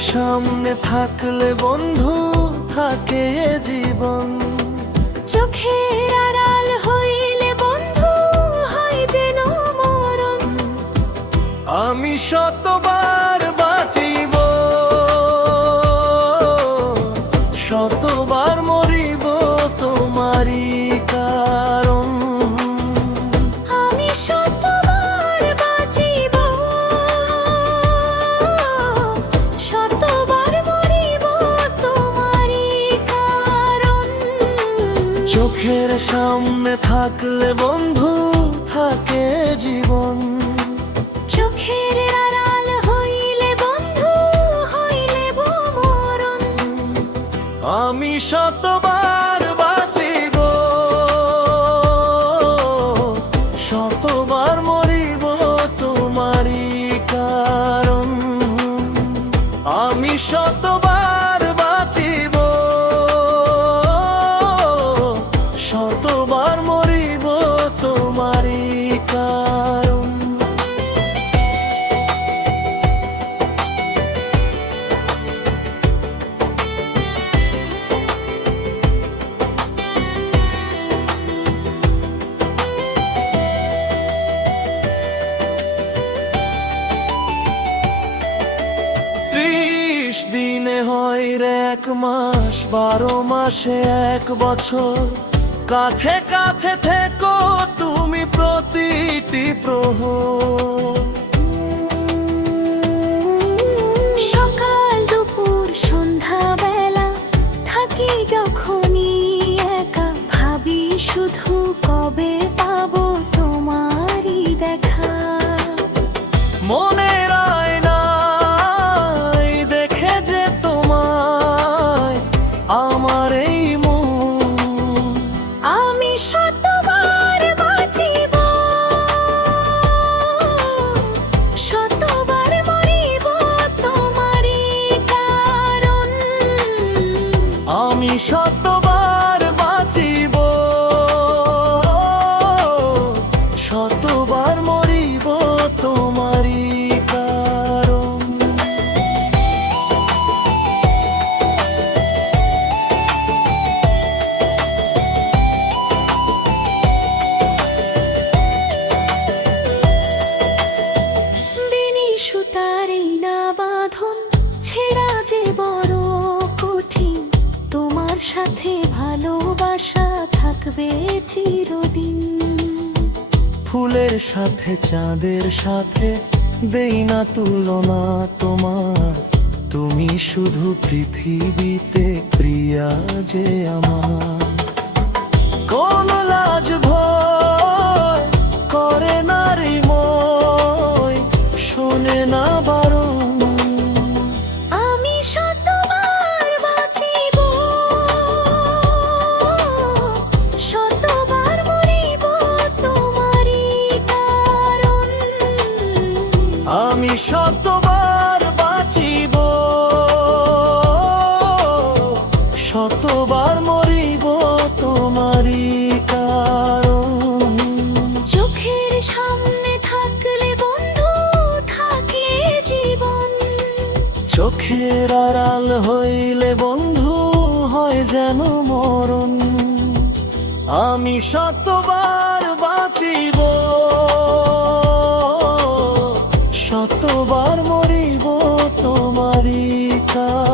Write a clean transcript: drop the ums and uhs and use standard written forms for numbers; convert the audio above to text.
সামনে থাকলে বন্ধু থাকে জীবন, চোখের আড়াল হইলে বন্ধু হয় যেন মরণ। আমি শতবার বাঁচিব, শতবার মরিব তোমারই কারণ। আমি শতবার বাঁচিব, শতবার মরিব তোমারই কারণ। চোখের সামনে থাকলে বন্ধু থাকে জীবন, চোখের আড়াল হইলে বন্ধু হইলে মরণ। আমি শতবার বাঁচিব, শতবার মরিব তোমারই কারণ। আমি শতবার বাঁচিব, শতবার মরিব তোমারই কারণ। দিনে হয় রে 1 মাস, 12 মাসে 1 বছর। কাছে কাছে থেকো তুমি প্রতিটি প্রহর। সকাল দুপুর সন্ধ্যা বেলা থাকি যখনই একা, ভাবি শুধু কবে পাবো তোমারই দেখা। মনের আয়নায় দেখে যে তোমায় আমার এই মন। আমি শতবার বাঁচিব, শতবার মরিব তোমারই কারণ। আমি শতবার বাঁচিব, শতবার মরিব তোমারই কারণ। বেনি সুতার এই না বাঁধন ছেঁড়া যে বড় কঠিন, তোমার সাথে ভালোবাসা থাকবে চিরদিন। ফুলের সাথে চাঁদের সাথে দেই না তুলনা তোমার, তুমি শুধু পৃথিবীতে প্রিয়া যে আমার। কোন লাজ ভয় করে নারী ময়, শোনে না বারণ। আমি শতবার বাঁচিব, শতবার মরিব তোমারই কারণ। আমি শতবার বাঁচিব, শতবার মরিব তোমারই কারণ। চোখের সামনে থাকলে বন্ধু থাকে জীবন, চোখের আড়াল হইলে বন্ধু হয় যেন মরণ। আমি শতবার বাঁচিব, শতবার মরিব তোমারই কারণ।